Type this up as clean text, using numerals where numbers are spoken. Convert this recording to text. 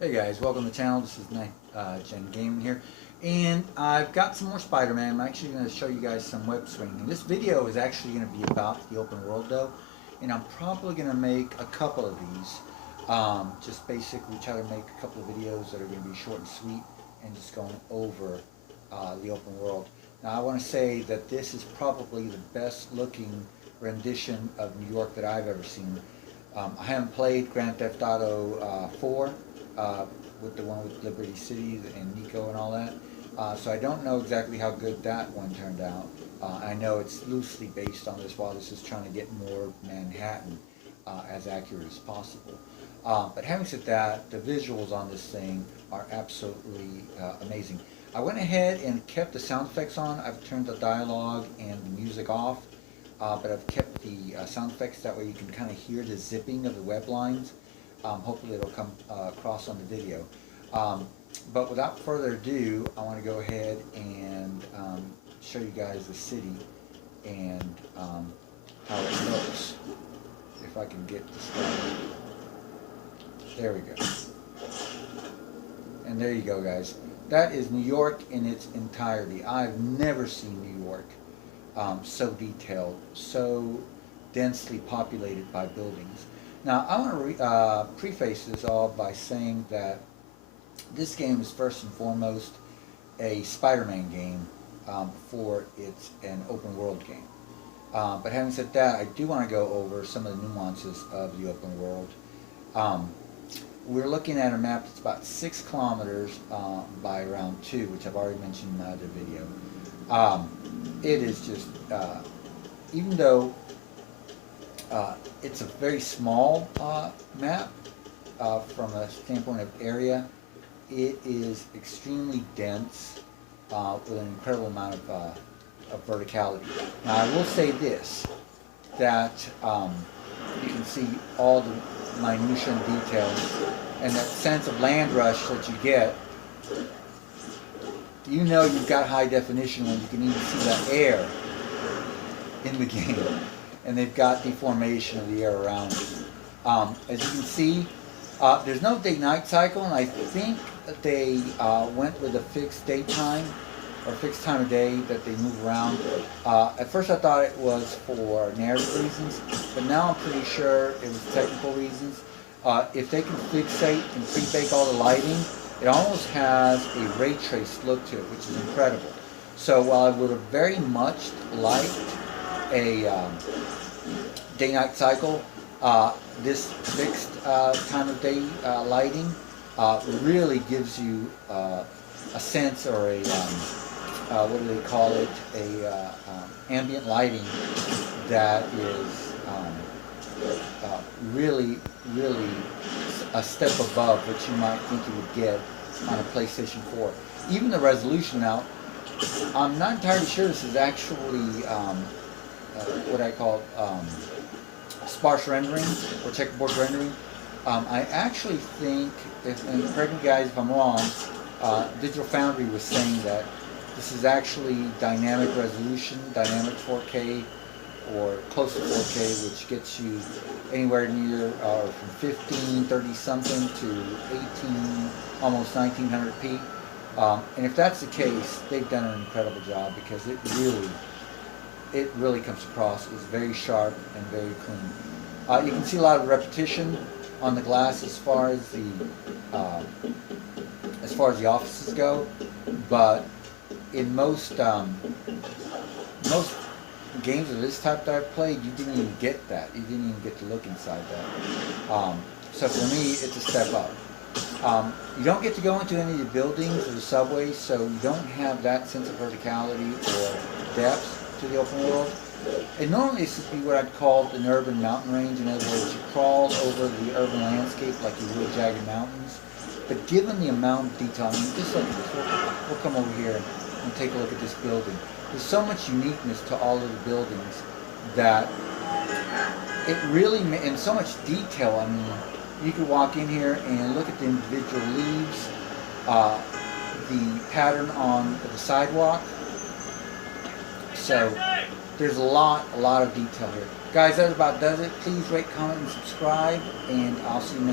Hey guys, welcome to the channel. This is Night Gen Gaming here, and I've got some more Spider-Man. I'm actually going to show you guys some web swinging. This video is actually going to be about the open world though, and I'm probably going to make a couple of these. Just basically try to make a couple of videos that are going to be short and sweet and just going over the open world. Now I want to say that this is probably the best looking rendition of New York that I've ever seen. I haven't played Grand Theft Auto 4. With the one with Liberty City and Nico and all that. So I don't know exactly how good that one turned out. I know it's loosely based on this while this is trying to get more Manhattan as accurate as possible. But having said that, the visuals on this thing are absolutely amazing. I went ahead and kept the sound effects on. I've turned the dialogue and the music off, but I've kept the sound effects, that way you can kind of hear the zipping of the web lines. Hopefully it'll come across on the video. But without further ado, I want to go ahead and show you guys the city and how it looks. If I can get this started. There we go. And there you go, guys. That is New York in its entirety. I've never seen New York so detailed, so densely populated by buildings. Now, I want to preface this all by saying that this game is first and foremost a Spider-Man game before it's an open world game. But having said that, I do want to go over some of the nuances of the open world. We're looking at a map that's about 6 kilometers by around 2, which I've already mentioned in my other video. It is just, even though it's a very small map from a standpoint of area, it is extremely dense with an incredible amount of verticality. Now I will say this, that you can see all the minutiae and details and that sense of land rush that you get. You know you've got high definition when you can even see the air in the game. And they've got deformation of the air around it. As you can see, there's no day-night cycle, and I think that they went with a fixed daytime or fixed time of day that they move around. At first I thought it was for narrative reasons, but now I'm pretty sure it was technical reasons. If they can fixate and pre-bake all the lighting, it almost has a ray trace look to it, which is incredible. So while I would have very much liked a day-night cycle, this fixed time of day lighting really gives you a sense, or a what do they call it, ambient lighting that is really a step above what you might think you would get on a PlayStation 4. Even the resolution now, I'm not entirely sure this is actually what I call sparse rendering or checkerboard rendering. I actually think, and correct me guys if I'm wrong, Digital Foundry was saying that this is actually dynamic resolution, dynamic 4K or close to 4K, which gets you anywhere near from 1530 something to 18, almost 1900p. And if that's the case, they've done an incredible job, because it really comes across as very sharp and very clean. You can see a lot of repetition on the glass as far as the offices go, but in most games of this type that I've played, you didn't even get that. You didn't even get to look inside that. So for me, it's a step up. You don't get to go into any of the buildings or the subways, so you don't have that sense of verticality or depth to the open world. And normally this would be what I'd call an urban mountain range. In other words, you crawl over the urban landscape like you would jagged mountains. But given the amount of detail, I mean, just look at this. We'll come over here and take a look at this building. There's so much uniqueness to all of the buildings that it really, and so much detail. I mean, you could walk in here and look at the individual leaves, the pattern on the sidewalk. So there's a lot of detail here. Guys, that about does it. Please rate, comment, and subscribe, and I'll see you next time.